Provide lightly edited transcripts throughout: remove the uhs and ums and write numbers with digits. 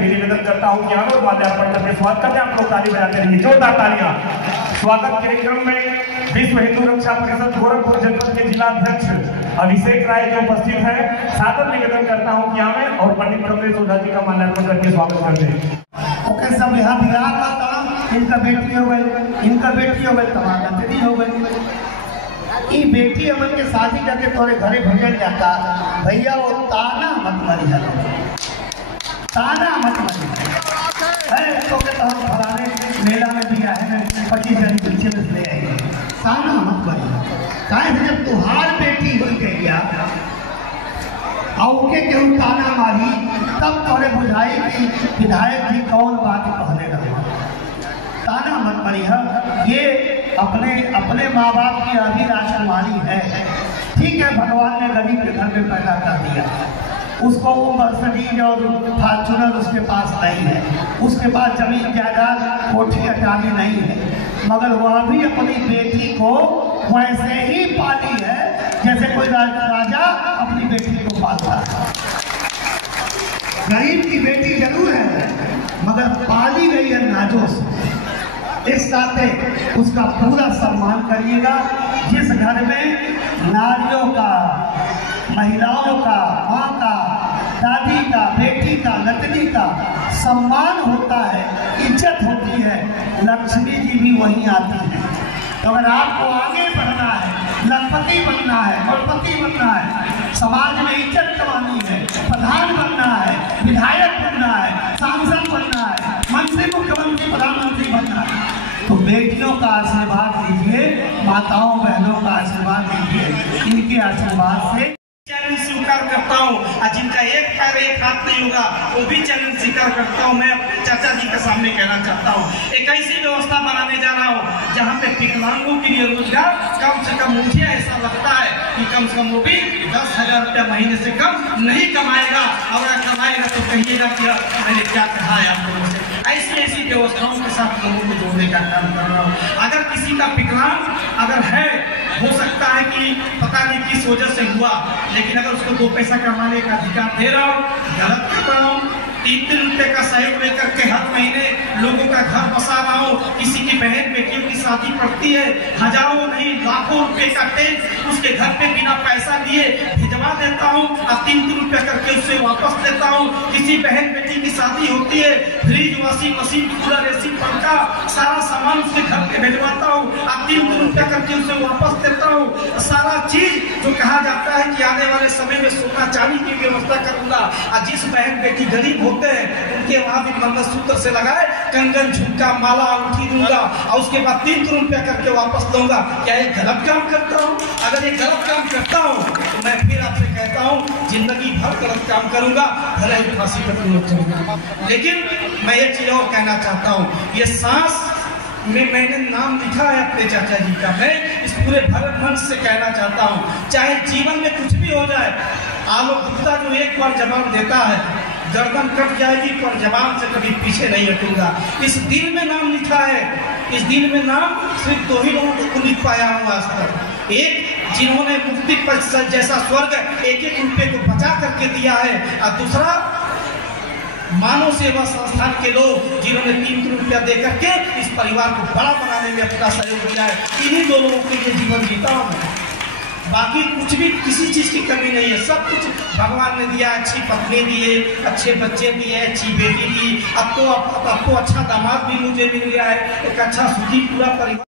भी निवेदन करता हूँ कि आनंद माल्यार्पण करके स्वागत करते हैं। आप लोग ताली बजाते रहिए, जोरदार तालियां। स्वागत कार्यक्रम में विश्व हिंदू रक्षा परिषद गोरखपुर जनपद के जिला अध्यक्ष अभिषेक राय जो उपस्थित है, सादर निवेदन करता हूँ कि आवे और पंडित कमलेश ओझा जी का माल्यार्पण करके स्वागत करते हैं। ओके, सब यहाँ बिहार का काम, इनका बेटी हो गई, इनका बेटी हो गई, तमाम नतनी हो गई। ये बेटी अमन के शादी करके तोरे घरे भेजल जाता, भैया वो ताना मत मरी है, ताना मत मरी है। तो के हम फलाने मेला में भी आए हैं, 25 जन पीछे ले आएंगे, ताना मत मरी। काहे से जब तुहार बेटी हो गई औके केहू ताना मारी, तब तोरे बुझाई कि विधायक जी कौन बात कहने रहे। ताना मत मरी है, ये अपने माँ बाप की अभी राजकुमारी है। ठीक है, भगवान ने गरीब के घर में पैदा कर दिया, उसको वो मर्सिडीज और फॉर्च्यूनर उसके पास नहीं है, उसके पास जमीन जायदाद कोठी अटारी नहीं है, मगर वह भी अपनी बेटी को वैसे ही पाली है जैसे कोई राजा अपनी बेटी को पालता है। गरीब की बेटी जरूर है, मगर पाली गई है नाजों से। इस नाते उसका पूरा सम्मान करिएगा। जिस घर में नारियों का, महिलाओं का, माँ का, दादी का, बेटी का, नतनी का सम्मान होता है, इज्जत होती है, लक्ष्मी जी भी वहीं आती है। तो अगर आपको आगे बढ़ना है, लखपति बनना है, करोड़पति बनना है, समाज में इज्जत कमानी है, प्रधान बनना है, विधायक बनना है, सांसद बनना है, मंत्री, मुख्यमंत्री, प्रधानमंत्री बनना है, तो बेटियों का आशीर्वाद लीजिए, माताओं बहनों का आशीर्वाद लीजिए। इनके आशीर्वाद से चैलेंज स्वीकार करता हूँ, और जिनका एक पैर एक हाथ नहीं होगा वो भी चैलेंज स्वीकार करता हूँ। मैं चाचा जी के सामने कहना चाहता हूँ, एक ऐसी व्यवस्था बनाने जा रहा हूँ जहाँ पे विकलांगों के लिए रोजगार कम से कम, मुझे ऐसा लगता है कि कम से कम वो भी 10,000 रुपया महीने से कम नहीं कमाएगा, और अगर कमाएगा तो कहिएगा कि मैंने क्या कहा है आप लोगों से। ऐसी व्यवस्थाओं के साथ लोगों को जोड़ने का काम कर रहा हूँ। अगर किसी का विकलांग अगर है, हो सकता है कि पता नहीं किस वजह से हुआ, लेकिन अगर उसको 2 पैसा कमाने का अधिकार दे रहा हूँ, गलत कर रहा हूँ, 3 रुपए का सहयोग लेकर के हर महीने लोगों का घर बसा रहा हूँ, किसी की बहन बेटियों की शादी पड़ती है, हजारों नहीं लाखों रुपए का टेंट उसके घर पे बिना पैसा दिए भिजवा देता हूँ, और 3 रुपए करके उससे वापस देता हूँ। किसी बहन बेटी की शादी होती है, fridge, washing machine, cooler, AC, पंखा, सारा सामान उसके घर पे भिजवाता हूँ, और 3 रुपया करके उसे वापस देता हूँ। सारा चीज जो कहा जाता है कि आने वाले समय में सोना चांदी की व्यवस्था करूंगा, और जिस बहन बेटी गरीब होते हैं उनके वहां भी मंगलसूत्र से लगाए कंगन, झुमका, माला, अंगूठी दूंगा, और उसके बाद 3 रुपया करके वापस दूंगा। क्या ये गलत काम करता हूँ? अगर ये गलत काम करता हूँ तो मैं फिर आपसे कहता हूँ, जिंदगी भर गलत काम करूंगा, भले ही फांसी पर चढ़ूंगा। लेकिन मैं एक चीज और कहना चाहता हूँ, ये सांस में मैंने नाम लिखा है अपने चाचा जी का। मैं इस पूरे भारत मंच से कहना चाहता हूँ, चाहे जीवन में कुछ भी हो जाए, आलोक गुप्ता जो एक बार जवाब देता है, गर्दन कट जाएगी पर जवान से कभी पीछे नहीं हटूंगा। इस दिल में नाम लिखा है, इस दिल में नाम सिर्फ 2 ही लोगों को लिख पाया हूँ आज तक। एक जिन्होंने मुक्ति पर जैसा स्वर्ग 1-1 रुपये को बचा करके दिया है, और दूसरा मानव सेवा संस्थान के लोग जिन्होंने 3 रुपया दे करके इस परिवार को बड़ा बनाने में अपना सहयोग दिया है। इन्हीं 2 लोगों के लिए जीवन जीता हूँ मैं। बाकी कुछ भी, किसी चीज की कमी नहीं है, सब कुछ भगवान ने दिया। अच्छी पत्नी दिए, अच्छे बच्चे दिए, अच्छी बेटी दी, अब तो अच्छा दामाद भी मुझे मिल गया है, एक अच्छा सुखी पूरा परिवार।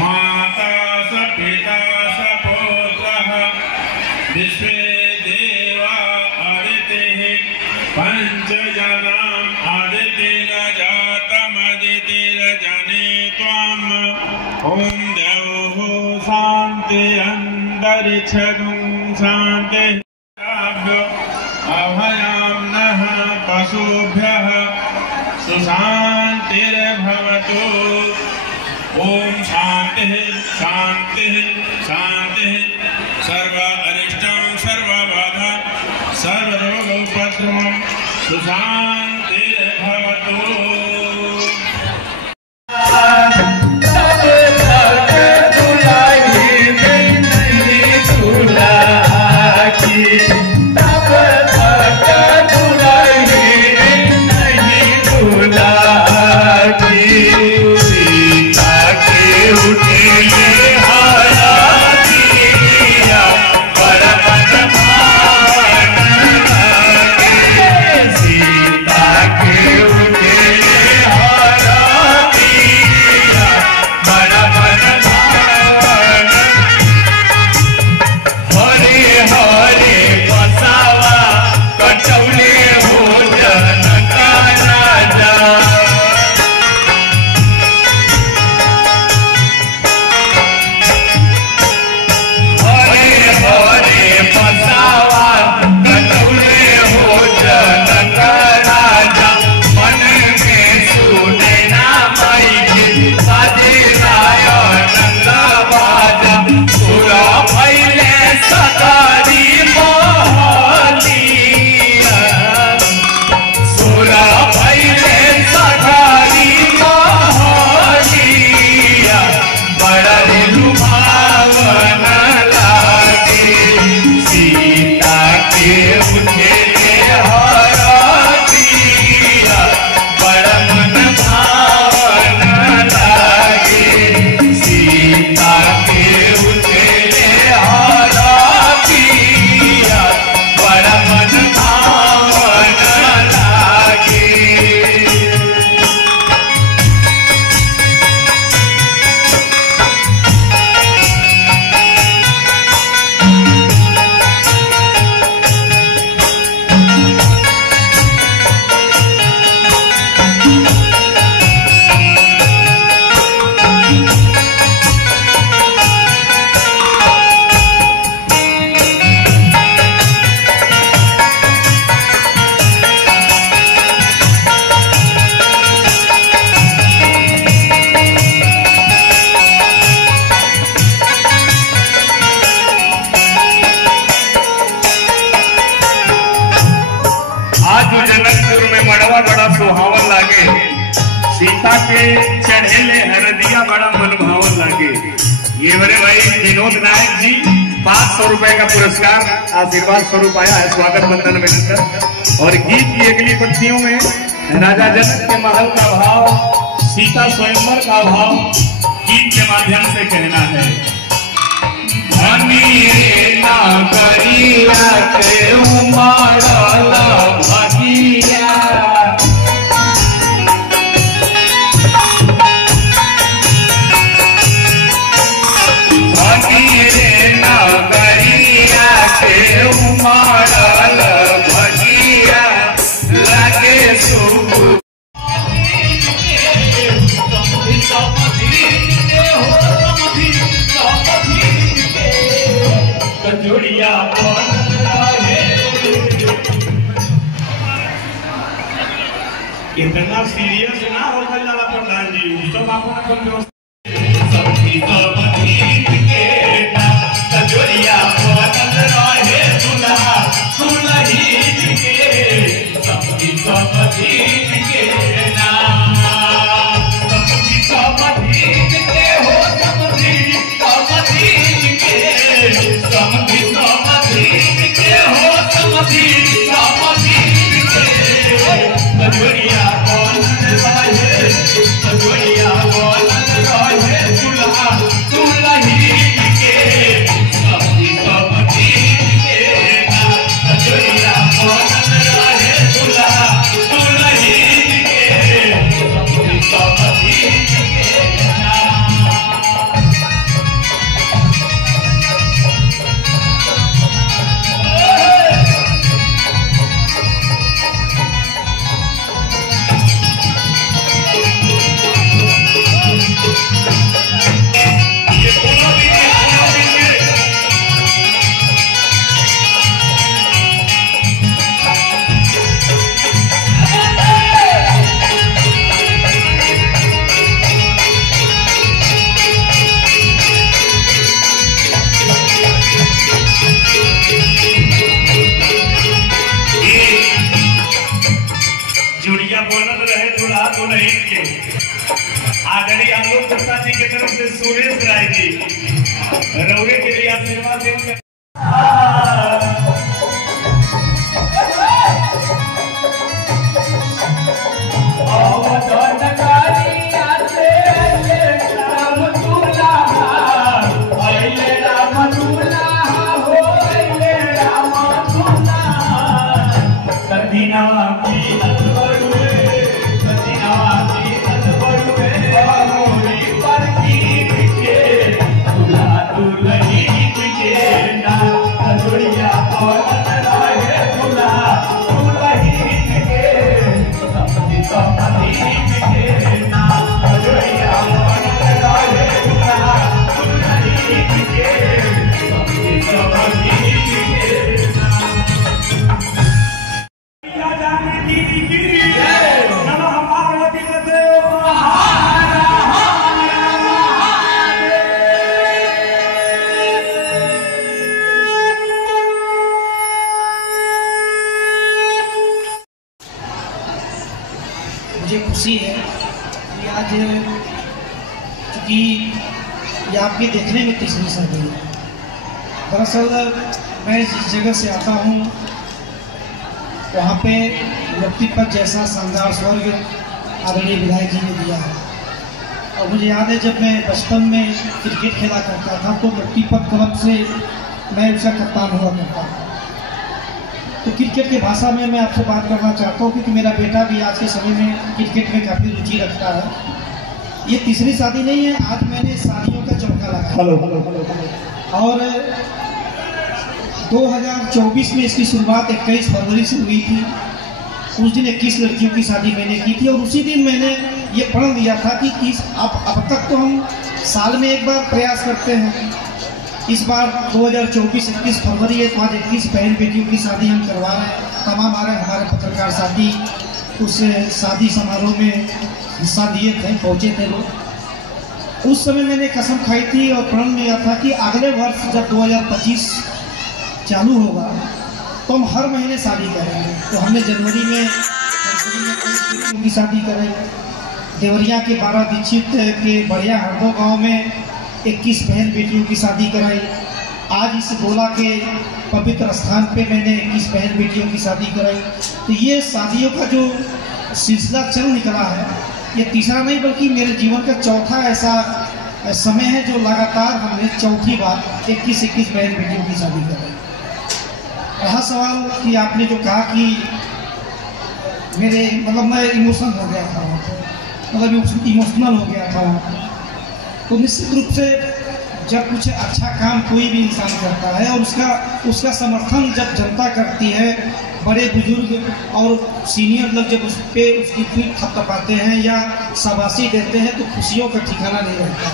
माता पंचजनाम आदित्यरजातमदितिरजने त्वाम ओम देवो शांति अंतरिक्षगुं शांति अभयं नः पशुभ्यः सुशांतिर्भवतु ओम शांति शांति शांति सर्व अरिष्टं सर्वबाधा सर्वरोगोपद्रवं सुशांतिर्भवतु सुहावन लागे सीता के चढ़ेले हरदिया बड़ा मनभावन लागे। ये बड़े भाई विनोद नायक जी 500 रुपए का पुरस्कार आशीर्वाद स्वरूप आया है स्वागत बंधन में अंदर। और गीत की अगली पंक्तियों में राजा जनक के महल का भाव, सीता स्वयंवर का भाव गीत के माध्यम से कहना है। इतना सीरियस ना हो जाला प्रधान जी, सब आपन अपन बनल रहे दुल्हा दुल्हन के। आदरणीय आलोक गुप्ता जी की तरफ से सुरेश राय जी रौरे के लिए आशीर्वाद देंगे। मुझे खुशी है कि आज चूँकि ये आपके देखने में तीसरी शादी है। दरअसल मैं जिस जगह से आता हूँ वहाँ पे व्यक्ति पद जैसा शानदार स्वर्ग आदरणीय विधायक जी ने दिया है। और मुझे याद है जब मैं बचपन में क्रिकेट खेला करता था तो व्यक्ति पद क्लब से मैं उसका कप्तान हुआ करता था। तो क्रिकेट की भाषा में मैं आपसे बात करना चाहता हूँ क्योंकि मेरा बेटा भी आज के समय में क्रिकेट में काफ़ी रुचि रखता है। ये तीसरी शादी नहीं है, आज मैंने शादियों का चौका लगाया और 2024 में इसकी शुरुआत 21 फरवरी से हुई थी। उस दिन 21 लड़कियों की शादी मैंने की थी और उसी दिन मैंने ये प्रण लिया था कि अब तक तो हम साल में एक बार प्रयास करते हैं, इस बार 2024 21 फरवरी है तो आज 21 बहन बेटियों की शादी हम करवा रहे हैं। तमाम हमारे पत्रकार साथी उस शादी समारोह में हिस्सा लिए थे, पहुँचे थे लोग। उस समय मैंने कसम खाई थी और प्रण लिया था कि अगले वर्ष जब 2025 चालू होगा तो हम हर महीने शादी करेंगे। तो हमने जनवरी में की शादी कराई, देवरिया के 12 दीक्षित के बढ़िया हरदो गांव में 21 बहन बेटियों की शादी कराई। आज इस गोला के पवित्र स्थान पे मैंने 21 बहन बेटियों की शादी कराई। तो ये शादियों का जो सिलसिला चल निकला है, ये तीसरा नहीं बल्कि मेरे जीवन का चौथा ऐसा समय है जो लगातार हमने चौथी बार 21 बहन बेटियों की शादी कराई। रहा सवाल कि आपने जो कहा कि मेरे मैं इमोशनल हो गया था वहाँ पर, इमोशनल हो गया था वहाँ पर। तो निश्चित रूप से जब कुछ अच्छा काम कोई भी इंसान करता है और उसका समर्थन जब जनता करती है, बड़े बुजुर्ग और सीनियर लोग जब उस पर उसकी पीठ थपथपाते हैं या शाबाशी देते हैं तो खुशियों का ठिकाना नहीं रहता।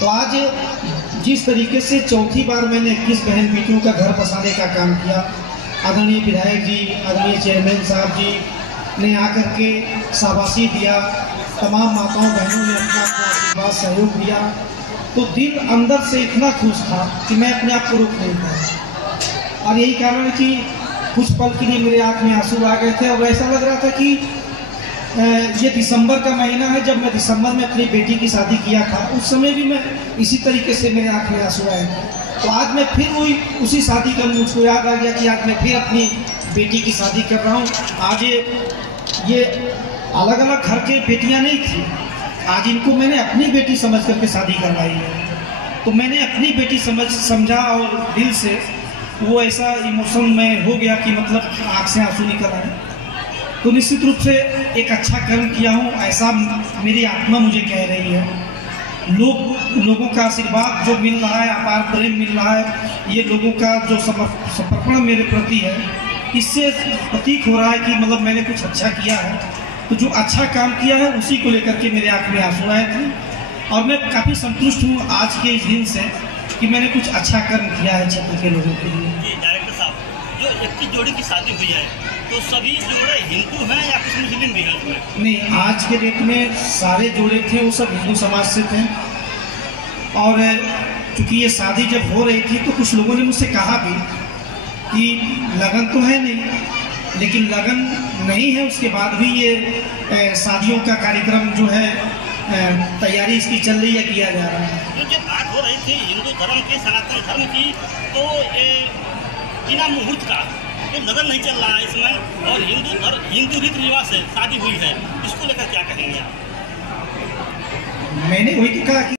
तो आज जिस तरीके से चौथी बार मैंने 21 बहन बेटियों का घर बसाने का काम किया, आदरणीय विधायक जी, आदरणीय चेयरमैन साहब जी ने आकर के शाबाशी दिया, तमाम माताओं बहनों ने अपना आशीर्वाद सहयोग दिया, तो दिल अंदर से इतना खुश था कि मैं अपने आप को रोक नहीं पाया। और यही कारण कि कुछ पल के लिए मेरे आँख में आंसू आ गए थे और ऐसा लग रहा था कि ये दिसंबर का महीना है। जब मैं दिसंबर में अपनी बेटी की शादी किया था उस समय भी मैं इसी तरीके से मेरे आँख में आंसू आए थे। तो आज मैं फिर उसी शादी का मुझको याद आ गया कि आज मैं फिर अपनी बेटी की शादी कर रहा हूँ। आज ये अलग अलग घर के बेटियाँ नहीं थी, आज इनको मैंने अपनी बेटी समझ करके शादी करवाई है। तो मैंने अपनी बेटी समझा और दिल से वो ऐसा इमोशन में हो गया कि आँख से आंसू निकल आए। तो निश्चित रूप से एक अच्छा कर्म किया हूँ ऐसा मेरी आत्मा मुझे कह रही है। लोगों का आशीर्वाद जो मिल रहा है, अपार प्रेम मिल रहा है, ये लोगों का जो समर्पण मेरे प्रति है, इससे प्रतीक हो रहा है कि मैंने कुछ अच्छा किया है। तो जो अच्छा काम किया है उसी को लेकर के मेरे आँख में आंसू आए थे और मैं काफ़ी संतुष्ट हूँ आज के इस दिन से कि मैंने कुछ अच्छा कर्म किया है क्षेत्र के लोगों के लिए। डायरेक्टर साहब, जो 21 जोड़ी की शादी हुई है तो सभी जोड़े हिंदू हैं या कुछ मुस्लिम भी हैं? नहीं, आज के डेट में सारे जोड़े थे वो सब हिंदू समाज से थे। और चूँकि ये शादी जब हो रही थी तो कुछ लोगों ने मुझसे कहा भी कि लगन तो है नहीं, लेकिन लगन नहीं है, उसके बाद भी ये शादियों का कार्यक्रम जो है तैयारी इसकी चल रही है, किया जा रहा है। तो जब बात हो रही थी हिंदू धर्म के, सनातन धर्म की, तो बिना मुहूर्त का तो लगन नहीं चल रहा है इसमें, और हिंदू रीति रिवाज से शादी हुई है, इसको लेकर क्या कहेंगे आप? मैंने वही तो कहा कि